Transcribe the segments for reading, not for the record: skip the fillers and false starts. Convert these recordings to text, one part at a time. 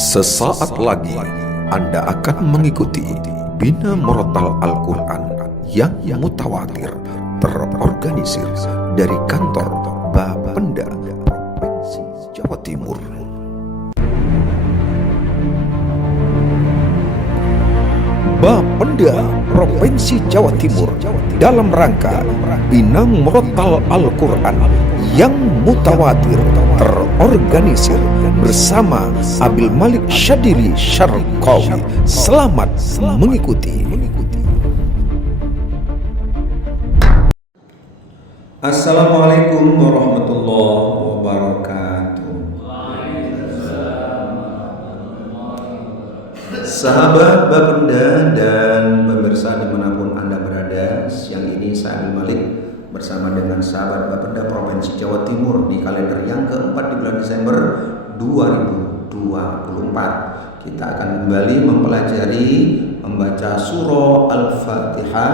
Sesaat lagi Anda akan mengikuti Bina Murattal Al-Quran yang mutawatir terorganisir dari kantor Bapenda Provinsi Jawa Timur. Bapenda Provinsi Jawa Timur dalam rangka Bina Murattal Al-Quran yang mutawatir terorganisir bersama Abil Malik Syadili Syarqawi. Selamat mengikuti. Assalamualaikum warahmatullahi wabarakatuh. Sahabat Bapenda dan pemirsa dimanapun Anda berada, siang ini saya Abil Malik bersama dengan sahabat Bapenda Provinsi Jawa Timur di kalender yang keempat di bulan Desember 2024. Kita akan kembali mempelajari membaca surah Al-Fatihah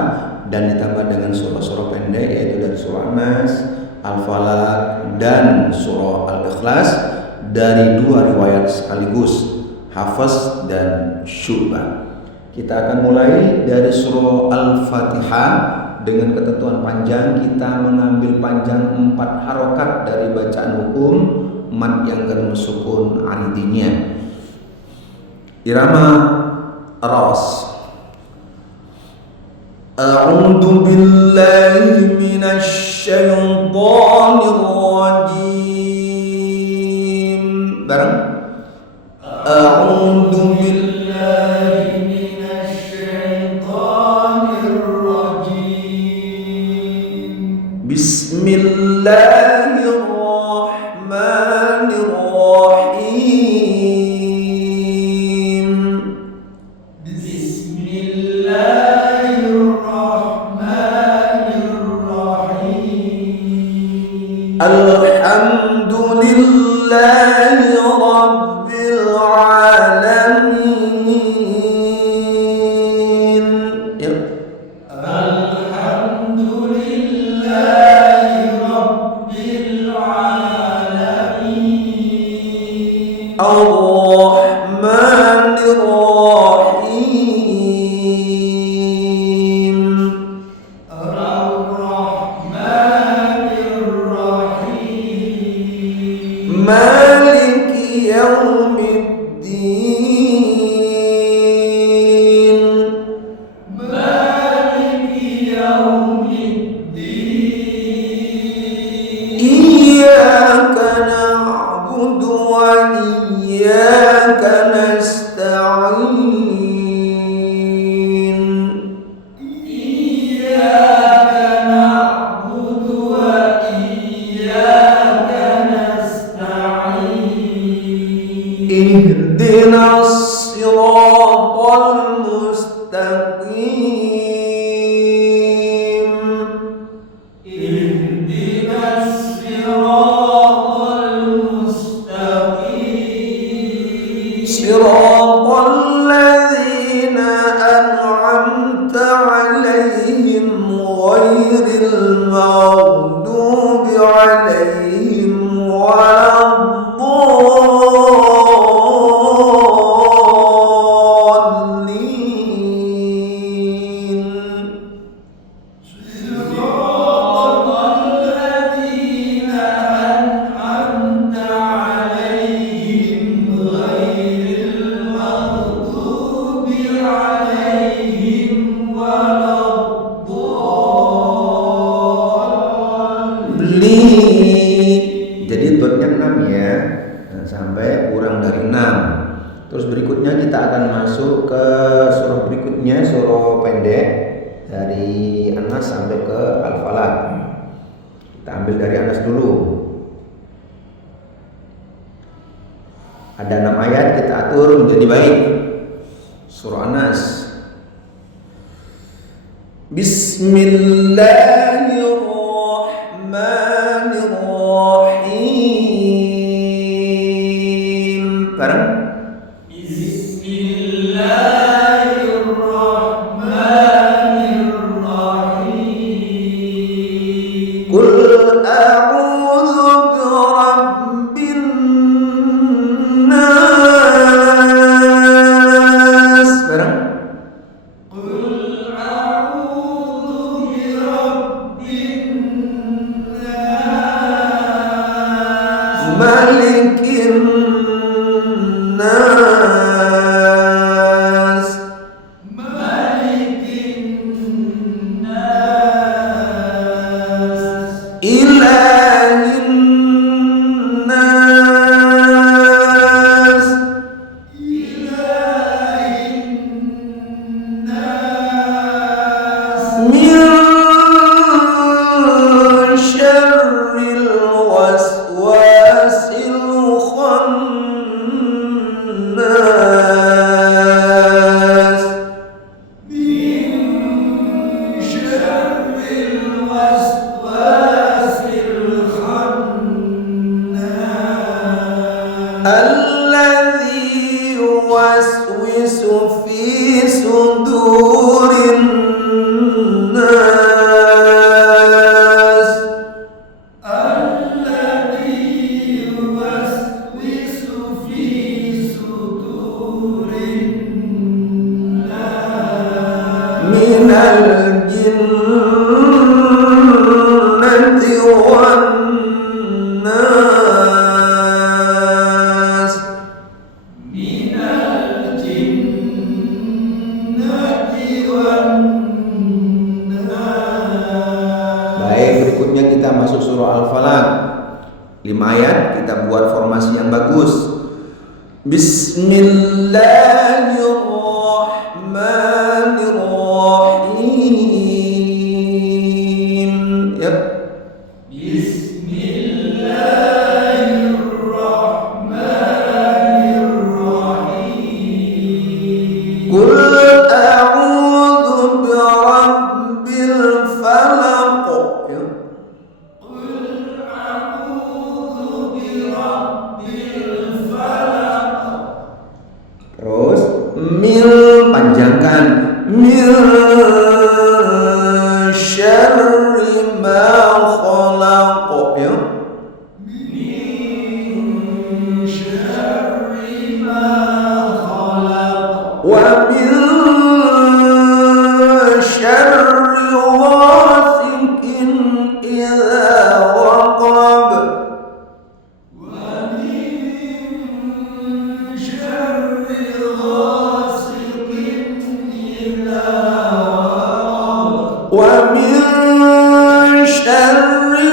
dan ditambah dengan surah-surah pendek, yaitu dari surah An-Nas, Al-Falaq dan surah Al-Ikhlas dari dua riwayat sekaligus, Hafs dan Syu'bah. Kita akan mulai dari surah Al-Fatihah. Dengan ketentuan panjang, kita mengambil panjang 4 harokat dari bacaan hukum mad yang kedua sukun aridinya. Irama Ras. A'udzu billahi minasy syaithanir rajim. Bareng. A'udzu billahi minasy syaithanir rajim. Bismillahirrahmanirrahim. Bismillahirrahmanirrahim. Alhamdulillahi rabbil alamin. Ya. Alhamdulillahi rabbil alamin. Ar-Rahmanir Rahim. Ar-Rahmanir Rahim. Maliki yaumiddin. Maliki yaumiddin. Iyyaka na'budu wa iyyaka nasta'in. Iyyaka na'budu wa iyyaka nasta'in. Ihdinas siratal mustaqim. Ihdinas siratal mustaqim. Siratal ladzina an'amta 'alaihim ghairil maghdubi 'alaihim waladdallin. Siratal ladzina an'amta 'alaihim ghairil maghdubi 'alaihim waladdallin. Jadi dotnya 6 ya, sampai kurang dari 6. Terus berikutnya kita akan masuk ke surah berikutnya, surah pendek dari An-Nas sampai ke Al-Falaq. Kita ambil dari An-Nas dulu. Ada 6 ayat, kita atur menjadi baik. Surah An-Nas. Bismillahirrahmanirrahim. Bareng. Bismillahirrahmanirrahim. Qul a'udzu birabbin nas. yuwaswisu fi sudurin nas. Alladzi yuwaswisu fi sudurin nas minal jinnati wan nas. Minal jinnati wan nas. Baik, berikutnya kita masuk surah Al-Falaq. 5 ayat, kita buat formasi yang bagus. Bismillahirrahmanirrahim. Ya. Bismillahirrahmanirrahim. Qul a'udzu birabbil falaq. Ya. Qul a'udzu birabbil falaq. Terus min, panjangkan, min syarri ma khalaq. Ya. Min syarri ma khalaq. Wa min syarri ghasiqin idza waqab. Wa min syarri ghasiqin idza waqab. Wa min syarri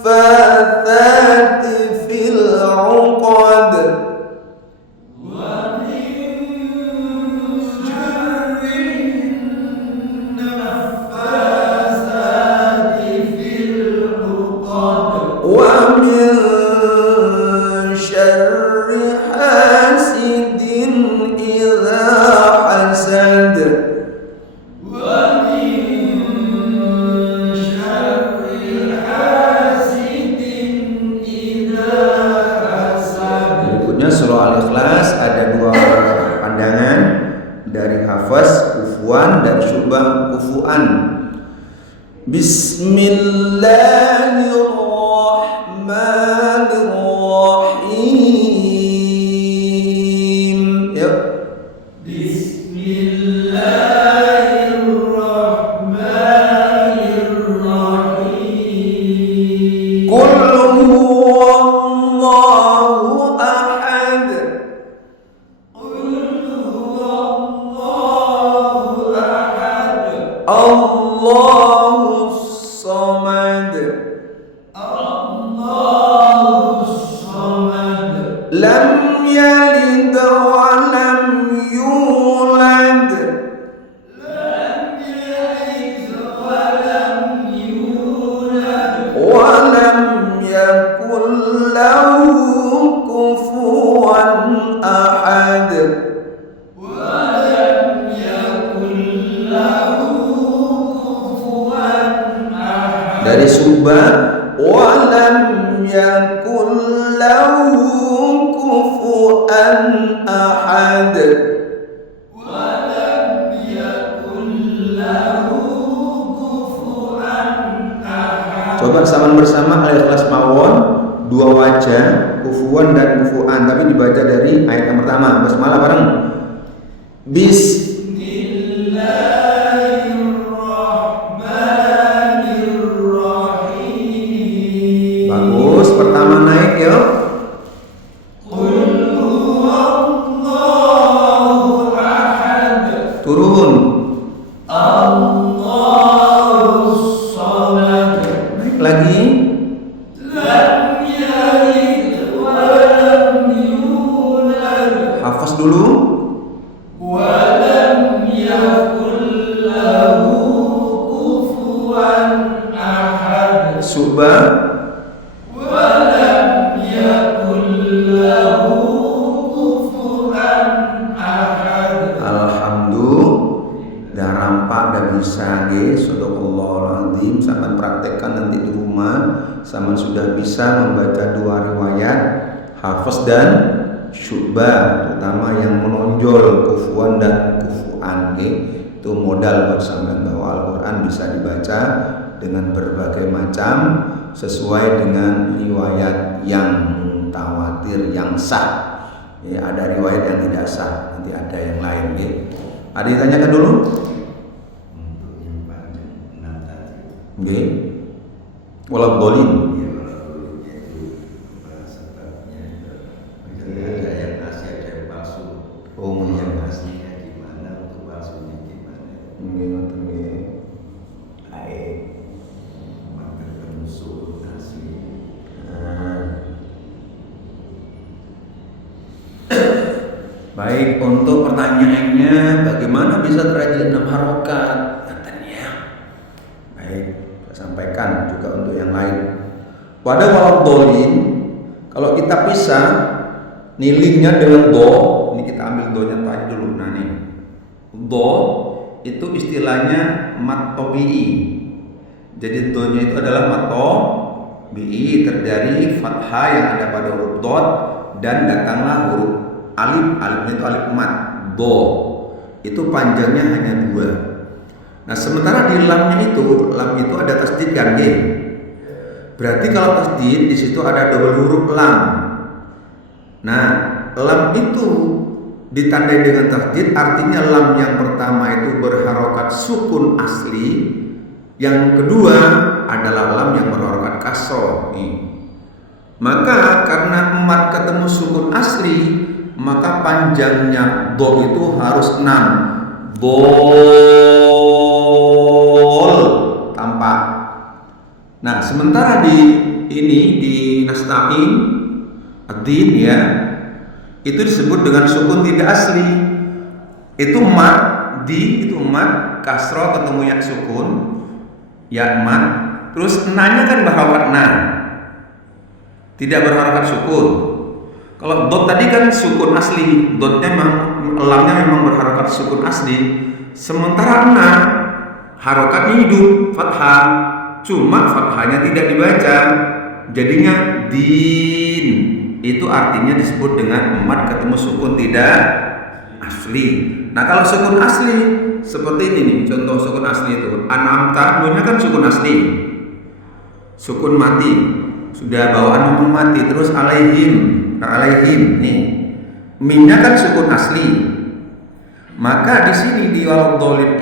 naffatsati fil 'uqad. Wa min syarri naffatsati fil 'uqad. Wa min syarri hasidin idza hasad. Wa min syarri hasidin idza hasad. Berikutnya surah Al-Ikhlas, ada 2 pandangan dari Hafaz kufuan dan Syu'bah kufuan. Bismillahirrahmanirrahim. Ya. Bismillahirrahmanirrahim. Qul huwallahu ahad. Qul huwallahu ahad. Allahus samad. Allahus samad. Lam yalid wa lam yulad. Lam yalid wa lam yulad. Wa lam yakul lahu kufuwan ahad. Wa lam yakul lahu kufuwan ahad. Dari Syu'bah, wa lam yakul lahu kufuwan ahad. Wa lam yakul lahu kufuwan ahad. Coba saman bersama Al-Ikhlas mawon, 2 wajah, kufuwan dan kufuan, tapi dibaca dari ayat yang pertama. Basmalah bareng. Bismillahirrahmanirrahim. Bagus, pertama naik ya. Qul huwallahu ahad. Turun. Allahus samad. Naik lagi. Lam yalid wa lam yulad. Hafaz dulu. Wa lam yakul lahu kufuwan ahad. Syu'bah. Wa lam yakul lahu kufuwan ahad. Alhamdulillah, dah rampak dah bisa ge. Sadaqallahul azim. Sampean praktekkan nanti di rumah. Sampean sudah bisa membaca 2 riwayat Hafs dan Syu'bah, terutama yang menonjol kufuan dan kufuan, itu modal buat sampean bahwa Al-Quran bisa dibaca dengan berbagai macam sesuai dengan riwayat yang mutawatir, yang sah. Ada riwayat yang tidak sah, nanti ada yang lain. Ada yang tanyakan dulu? Untuk yang panjang 6 tadi. Oke. Walau bolin. Ya kalau itu sebabnya misalnya ada yang asli ada yang palsu. Oh, yang aslinya gimana, untuk palsunya gimana? Baik. Maka penusuk asli. Baik, untuk pertanyaannya bagaimana bisa terjadi 6 harokat katanya. Baik, saya sampaikan juga untuk yang lain. Pada walau dolin, kalau kita pisah nilingnya dengan do, ini kita ambil do-nya tadi dulu. Nah nih, do itu istilahnya mat tobi'i. Jadi do-nya itu adalah mat tobi'i, terdiri fathah yang ada pada huruf dot dan datanglah huruf alif. Alifnya itu alif mat, do. Itu panjangnya hanya 2. Nah sementara di lamnya itu, lam itu ada tasdid kan, berarti kalau tasdid di situ ada double huruf lam. Nah lam itu ditandai dengan tasdid, artinya lam yang pertama itu berharokat sukun asli, yang kedua adalah lam yang berharokat kasroh. Maka karena mat ketemu sukun asli, maka panjangnya do itu harus 6. Dol tampak. Nah, sementara di nasta'in ad-din ya, itu disebut dengan sukun tidak asli. Itu mat itu mat kasroh ketemu ya sukun, ya mat. Terus nanya kan berharokat na, tidak berharokat sukun. Kalau dot tadi kan sukun asli, dotnya memang lamnya memang berharokat sukun asli. Sementara na harokatnya hidup fathah, cuma fathahnya tidak dibaca, jadinya din. Itu artinya disebut dengan mat ketemu sukun tidak asli. Nah kalau sukun asli seperti ini nih, contoh sukun asli itu an'amta, nunnya kan sukun asli, sukun mati, sudah bawaan memang mati. Terus alaihim nih, mimnya kan sukun asli. Maka di sini di walau dolin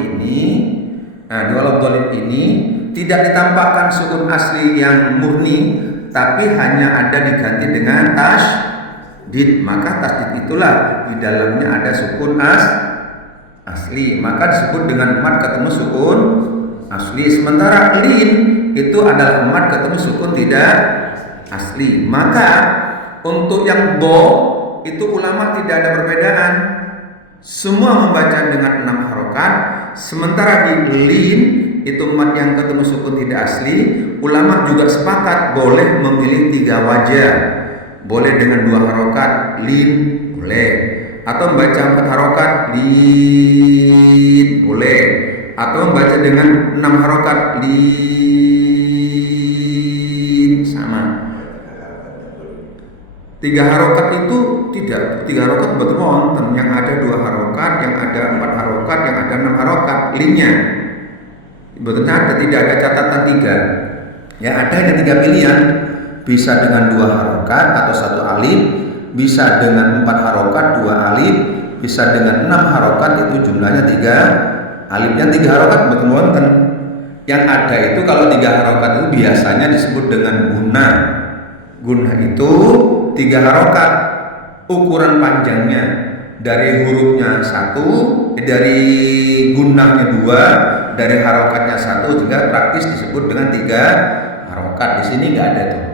ini tidak ditampakkan sukun asli yang murni, tapi hanya ada diganti dengan tasdid. Maka tasdid itulah di dalamnya ada sukun asli, maka disebut dengan mat ketemu sukun asli. Sementara lin itu adalah mat ketemu sukun tidak asli. Maka untuk yang do itu ulama tidak ada perbedaan, semua membaca dengan 6 harokat. Sementara di lin itu mat yang ketemu sukun tidak asli, ulama juga sepakat boleh memilih 3 wajah. Boleh dengan 2 harokat lin boleh, atau membaca 4 harokat lin boleh, atau membaca dengan 6 harokat lin sama. 3 harokat itu tidak, 3 harokat betul wonten, yang ada 2 harokat, yang ada 4 harokat, yang ada 6 harokat linnya. Betul ada, tidak ada catatan 3. Yang ada hanya 3 pilihan, bisa dengan 2 harokat atau 1 alif, bisa dengan 4 harokat 2 alif, bisa dengan 6 harokat itu jumlahnya 3 alif. Yang 3 harokat betul wonten. Yang ada itu kalau 3 harokat itu biasanya disebut dengan guna. Guna itu 3 harokat, ukuran panjangnya dari hurufnya 1, dari gunahnya 2, dari harokatnya 1, juga praktis disebut dengan 3 harokat. Di sini nggak ada tuh.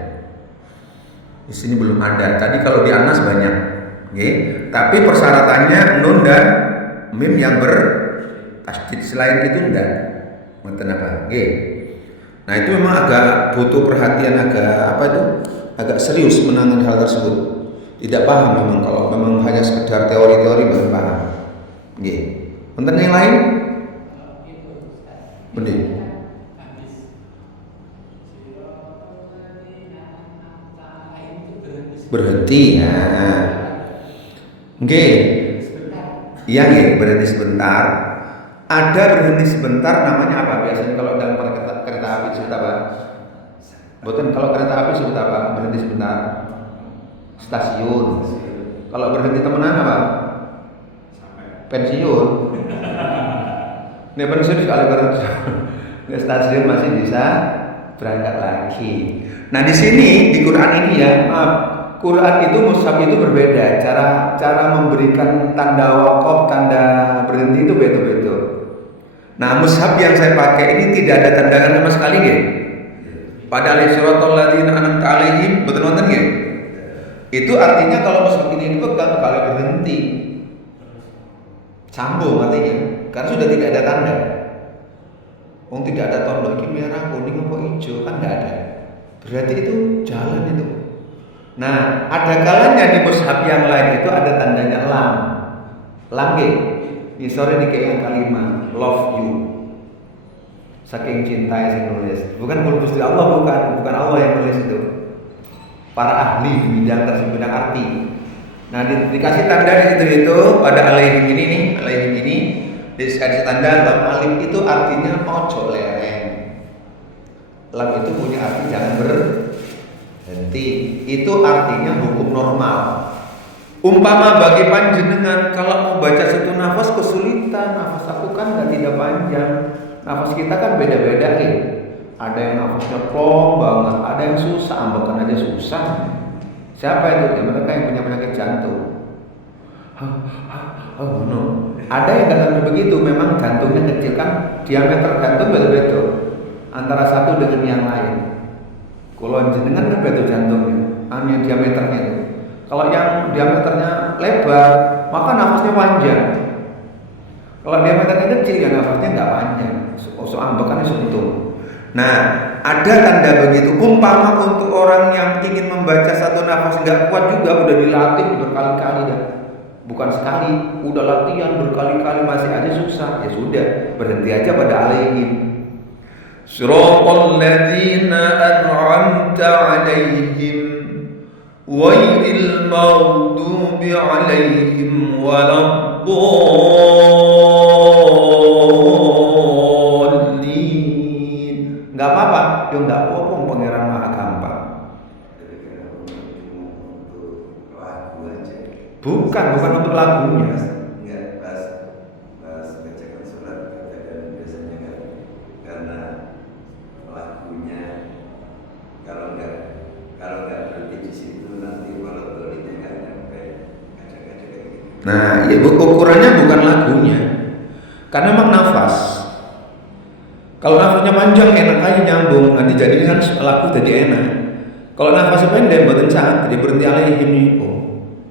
Di sini belum ada. Tadi kalau di Anas banyak. Tapi persyaratannya nun dan mim yang bertasdid. Selain itu enggak. Ngoten apa? Nah, itu memang agak butuh perhatian, agak serius menangani hal tersebut. Tidak paham memang, kalau memang hanya sekedar teori-teori baru paham. Wonten yang lain? Benar. berhenti ya. Oke. Iya nggih, berhenti sebentar. Ada berhenti sebentar namanya apa biasanya kalau dalam kereta api disebut apa? Boten, kalau kereta api disebut apa? Berhenti sebentar. Stasiun. Kalau berhenti temenan apa? Pensiun. Nih pensiun sekali ke stasiun masih bisa berangkat lagi. Nah di sini di Quran ini ya, maaf, Quran itu mushaf itu berbeda. Cara memberikan tanda wakaf, tanda berhenti itu beda-beda. Nah mushaf yang saya pakai ini tidak ada tanda sama sekali ya. Pada al-siratal ladzina an'amta 'alaihim, betul nonton ya? Itu artinya kalau mushaf ini dipegang kalau berhenti sambung artinya, karena sudah tidak ada tanda. Tidak ada tombol ini merah, kuning, apa hijau kan nggak ada. Berarti itu jalan itu. Nah, ada kalanya di mushaf yang lain itu ada tandanya lam. Lam ini sore di yang kalimat love you. Saking cinta yang nulis. Bukan Gusti Allah, bukan Allah yang nulis itu. Para ahli di bidang tersebut, bidang arti. Nah, dikasih tanda di situ itu pada alaihim ini nih, alaihim ini dikasih tanda lam alim itu artinya ojo lereng. Lam itu punya arti jangan berhenti. Itu artinya hukum normal. Umpama bagi panjenengan kalau mau baca satu nafas kesulitan, nafas aku kan tidak panjang. Nafas kita kan beda-beda nih. Ada yang nafasnya plong banget, ada yang susah, ambekan aja susah. Siapa itu? Ya, mereka yang punya penyakit jantung. No. Ada yang kadang begitu, memang jantungnya kecil kan, diameter jantung beda-beda antara satu dengan yang lain. Kalau jenengan kan beda jantungnya, yang diameternya itu. Kalau yang diameternya lebar, maka nafasnya panjang. Kalau diameternya kecil, ya nafasnya nggak panjang. Ambekannya suntuk. Nah, ada tanda begitu. Umpama untuk orang yang ingin membaca satu nafas nggak kuat juga udah dilatih berkali-kali dah. Bukan sekali, udah latihan berkali-kali masih aja susah. Ya sudah, berhenti aja pada alaihim. Siratal ladzina an'amta 'alaihim ghairil maghdubi 'alaihim waladdallin. Enggak apa-apa, yo enggak apa-apa, pangeran maha gampang. Bukan untuk lagunya. Enggak pas bacakan surat katakan biasanya kan karena lagunya kalau nggak berhenti di situ nanti walau tolinya nggak nyampe kadang-kadang gitu. Nah, ya ukurannya bukan lagunya, karena memang nafas. Kalau nafasnya panjang enak aja nyambung, nanti jadi kan lagu jadi enak. Kalau nafasnya pendek buatan saat jadi berhenti alaihim itu.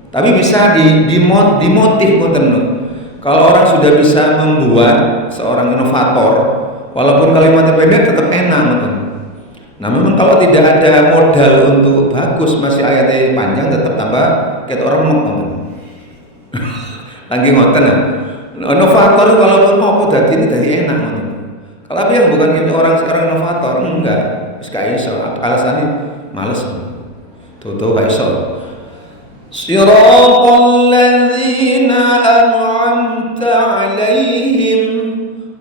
Tapi bisa dimotif konten. Kalau orang sudah bisa membuat seorang inovator, walaupun kalimatnya pendek tetap enak konten. Nah, memang kalau tidak ada modal untuk bagus masih ayatnya panjang tetap tambah kayak orang mau lagi ngoten. Inovator kalau mau apa dadi ini dari enak konten. Kalau yang bukan ini orang sekarang inovator enggak, sekali iso alasannya males. Tuh gak iso. Siratal ladzina an'amta 'alaihim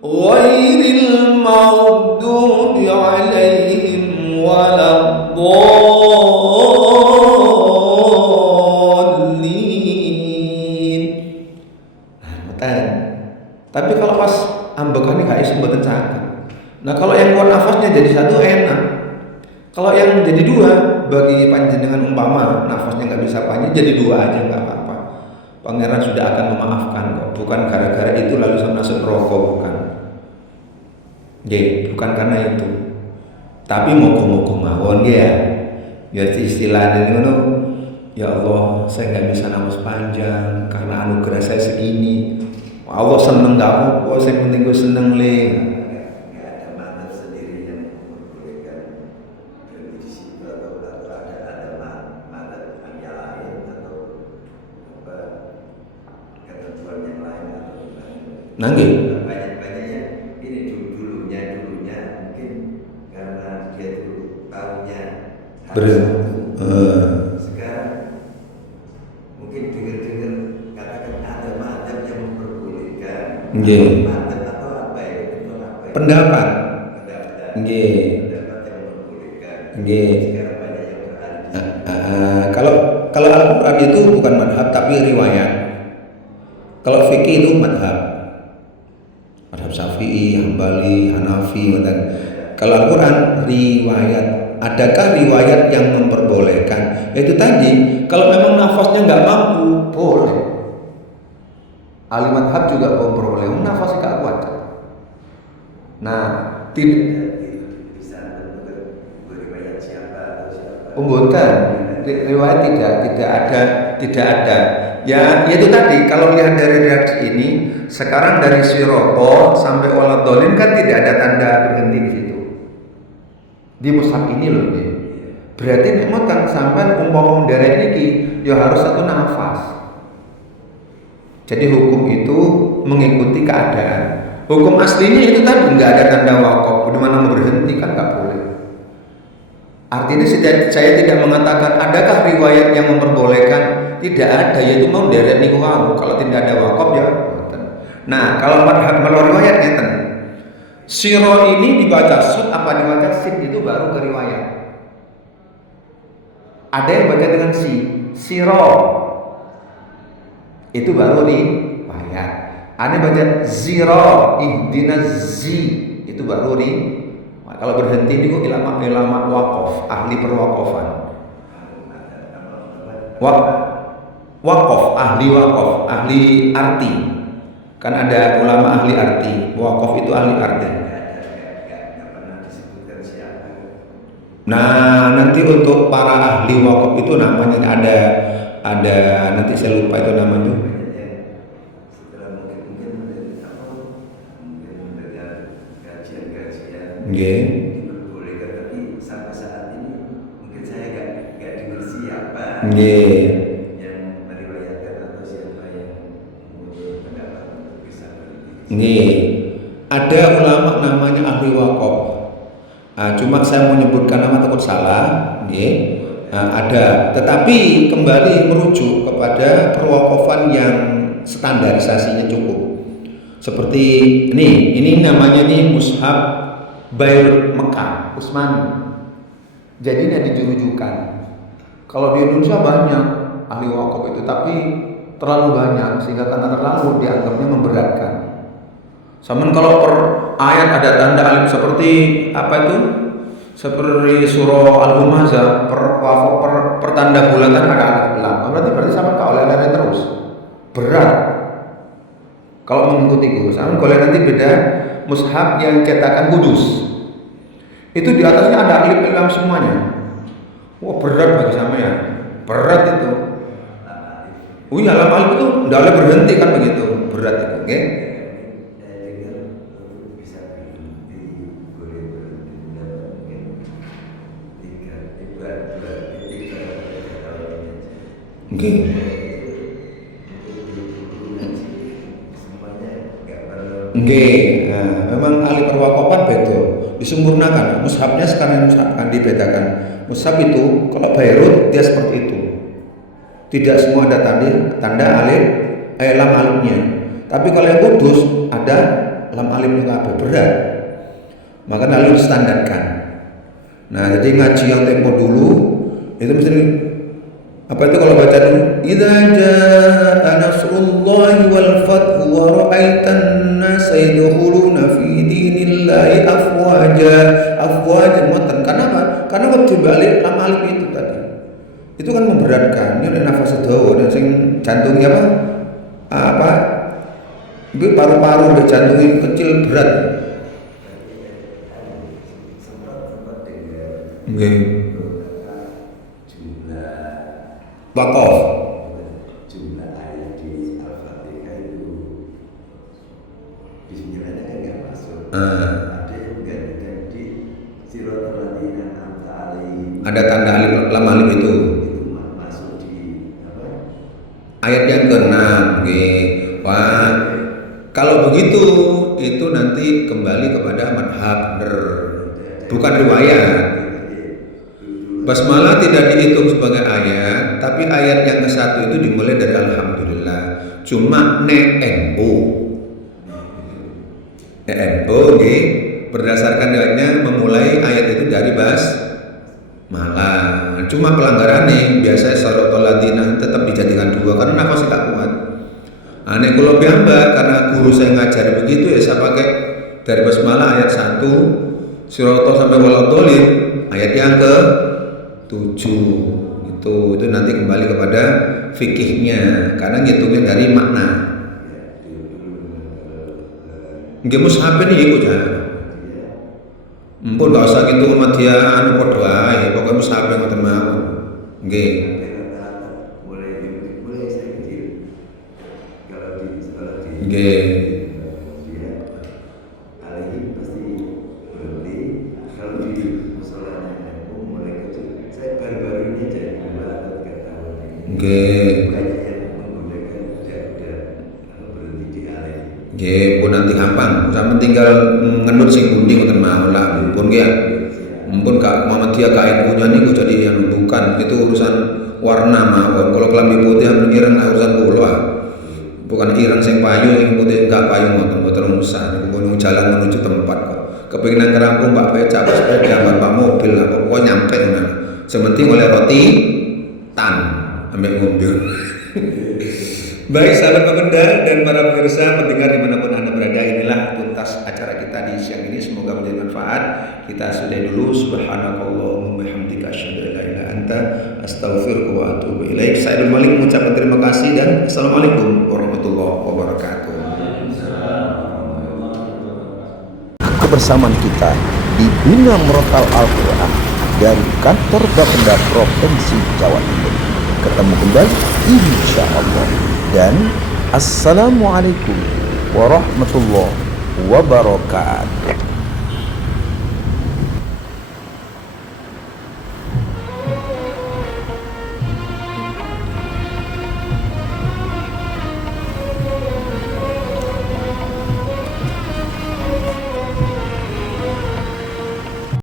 ghairil maghdubi 'alaihim waladdallin. Tapi kalau pas ambekannya gak iso mboten saged. Nah, kalau yang kuat nafasnya jadi satu enak. Kalau yang jadi dua, bagi panjenengan umpama nafasnya nggak bisa panjang, jadi dua aja nggak apa-apa. Pangeran sudah akan memaafkan kok. Bukan gara-gara itu lalu masuk neraka, bukan. Bukan karena itu. Tapi moga-moga mawon ya. Ya istilahnya ngono. Ya Allah, saya nggak bisa nafas panjang karena anugerah saya segini. Allah seneng nggak apa-apa, saya penting gue seneng le. Nangge. Banyak-banyaknya ini dulunya mungkin karena dia dulu tahunya sekarang Nggih. atau apa ya? Itu apa ya? Pendapat. Pendapat. Nggih. Pendapat yang membolehkan. Nggih. Sekarang banyak yang beralih di situ. Kalau kalau Al-Quran itu bukan madhab tapi riwayat. Kalau fikih itu madhab Syafi'i, Hambali, Hanafi, dan kalau Al-Quran riwayat. Adakah riwayat yang memperbolehkan? Itu tadi, kalau memang nafasnya nggak mampu, boleh. Ahli madhab juga memperbolehkan, nafasnya nggak kuat. Nah, tidak. Bisa beriwayat siapa atau siapa? Bukan, riwayat tidak ada. Ya itu tadi, kalau lihat dari redaksi ini, sekarang dari Sirata sampai Waladhdallin kan tidak ada tanda berhenti di situ. Di mushaf ini loh, ini. Berarti nek moten sampean umpama nderek niki ya harus satu nafas. Jadi hukum itu mengikuti keadaan. Hukum aslinya itu tadi nggak ada tanda wakaf, di mana mau berhenti kan nggak boleh. Artinya saya tidak mengatakan adakah riwayat yang memperbolehkan, tidak ada, yaitu mau nderek niku wau. Kalau tidak ada wakaf ya. Nah, kalau melalui riwayat ngeten. Siro ini dibaca sud apa dibaca sin itu baru ke riwayat. Ada yang baca dengan siro itu baru riwayat. Ada yang baca ziro ihdinaz zi itu baru riwayat. Kalau berhenti ini kok ulama wakaf, ahli perwakafan. Wakaf, ahli arti. Kan ada ulama ahli arti, wakaf itu ahli arti. Nggak pernah disebutkan siapa. Nah, nanti untuk para ahli wakaf itu namanya ada nanti saya lupa itu namanya. Setelah mungkin mendengar kajian-kajian Nggih. diperbolehkan, tapi sampai saat ini mungkin saya nggak dengar siapa Nggih. yang meriwayatkan atau siapa yang mempunyai pendapat untuk bisa berhenti. Nggih. Ada ulama namanya ahli wakaf. Cuma saya mau menyebutkan nama takut salah, nggih. Ada, tetapi kembali merujuk kepada perwakafan yang standarisasinya cukup. Seperti ini namanya mushaf Bayrut Mekah Utsmani. Jadi ini dijurujukan. Kalau di Indonesia banyak ahli wakaf itu, tapi terlalu banyak sehingga karena terlalu dianggapnya memberatkan. Sama kalau per ayat ada tanda alif seperti apa itu? Seperti surah Al-Humazah per tanda bulatan ada alif lam. Berarti sama kau oleh terus berat. Kalau mengikuti itu, sama kalau nanti beda mushaf yang cetakan Kudus. Itu di atasnya ada alif lam semuanya. Wah berat bagi sama ya. Berat itu. Oh iya, lam alif itu tidak boleh berhenti kan begitu. Berat itu, oke? Oke. Nggih, memang ahli perwakafan beda, disempurnakan. Mushafnya sekarang akan dibedakan. Mushaf itu kalau Bayrut dia seperti itu. Tidak semua ada tanda alif, lam alifnya. Tapi kalau yang Kudus ada lam alifnya kabeh, berat. Maka lalu distandarkan. Nah, jadi ngaji yang tempo dulu itu mesti apa itu kalau baca dulu idza jaa nasrullahi wal fathu wa ra'aitan nasa yadkhuluna fi dinillahi afwajan matan. Kenapa? Karena waktu balik lam alif itu tadi itu kan memberatkan. Ini ada nafas dawa dan sing jantungnya apa itu paru-paru dan jantungnya kecil berat. Nggih. Wakaf. Jumlah ayat di Al-Fatihah itu bismillahnya kan nggak masuk. Ada yang gantikan di siratal ladzina an'amta 'alaihim. Ada tanda alif lam alif itu. Itu masuk di apa? Ayat yang ke-6. Nggih. Wah, kalau begitu itu nanti kembali kepada madhab bukan riwayat. Basmalah tidak dihitung sebagai ayat, tapi ayat yang ke-1 itu dimulai dari Alhamdulillah. Cuma NU Oh, nggih. Berdasarkan dalilnya memulai ayat itu dari basmalah. Cuma pelanggarannya biasanya suratul ladina tetap dijadikan 2 karena nafas tak kuat. Aneh kalau piyambak karena guru saya ngajar begitu ya saya pakai dari basmalah ayat 1 suratul sampai waladhdallin ayat yang ke-7. Itu nanti kembali kepada fikihnya karena ngitungnya dari makna. Nggih mushaf ini ikut ya. Mpun gak usah gitu sama dia anu padha wae, pokoke mushaf ngoten mawon. Nggih. mulai saya kecil kalau di sekolah di Nggih. dia alaihi pasti berhenti kalau di musolanya mulai kecil saya baru-baru ini aja 2 atau 3 tahun ini Nggih. banyak yang menggunakan udah berhenti di alaihi. Nggih, pun nanti gampang. Sampeyan tinggal ngenut sing pundi ngoten mawon lah. Pun nggih. Mumpun Kak Muhammadiyah KNU-nya niku jadi yang bukan itu urusan warna mawon. Kalau kelambi putih yang ireng urusan kula. Bukan ireng sing payu sing putih enggak payu mboten usah niku gunung jalan menuju tempat kok. Kepinginan ngerampung Pak becak sepeda Pak mobil lah pokoknya nyampe ngono. Sementing oleh roti tan ambek mobil. Baik sahabat pemenda dan para pemirsa pendengar dimanapun Anda berada, inilah tuntas acara kita di siang ini, semoga menjadi manfaat. Kita sudahi dulu. Subhanakallahumma bihamdika asyhadu an la ilaha illa anta astaghfiruka wa atubu ilaik. Saya Abdul Malik mengucapkan terima kasih dan assalamualaikum warahmatullahi wabarakatuh. Kebersamaan kita di Bina Murattal Al-Quran dari kantor Bapenda Provinsi Jawa Timur. Ketemu kembali insya Allah. Dan Assalamualaikum warahmatullahi wabarakatuh.